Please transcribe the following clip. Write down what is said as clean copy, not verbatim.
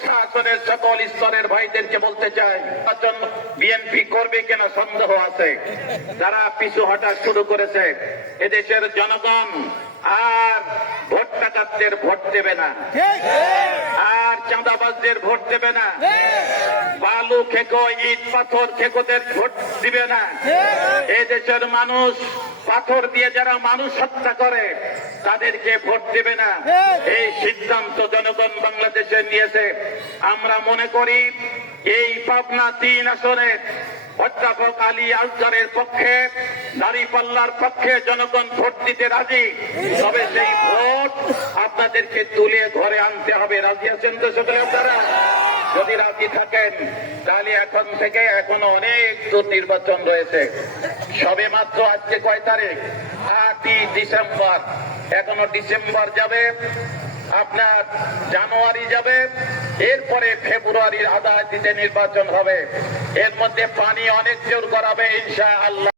প্রশাসনের সকল স্তরের ভাইদেরকে বলতে চাই, নির্বাচন বিএনপি করবে কিনা সন্দেহ আছে। যারা পিছু হটা শুরু করেছে, এদেশের জনগণ আর ভোট ডাকাতদের ভোট দেবে না, আর চাঁদাবাজদের ভোট দেবে না, বালু খেকো ইট পাথর খেকোদের ভোট দিবে না। এই দেশের মানুষ পাথর দিয়ে যারা মানুষ হত্যা করে তাদেরকে ভোট দেবে না। এই সিদ্ধান্ত জনগণ বাংলাদেশে নিয়েছে। আমরা মনে করি এই পাবনা 3 আসনে অধ্যাপক আলী আজহারের পক্ষে, দাঁড়িপাল্লার পক্ষে জনগণ ভোট দিতে রাজি। তবে সেই ভোট আপনাদেরকে তুলে ঘরে আনতে হবে। রাজি আছেন তো সকলে? আপনারা যদি রাজি থাকেন তাহলে এখন থেকে এখনো অনেক দূর নির্বাচন রয়েছে। সবে মাত্র আজকে কয় তারিখ? 8ই ডিসেম্বর। এখনো ডিসেম্বর যাবে, আপনার জানুয়ারি যাবে, এরপরে ফেব্রুয়ারির আধা দিতে নির্বাচন হবে। এর মধ্যে পানি অনেক জোর করাবে ইনশাআল্লাহ।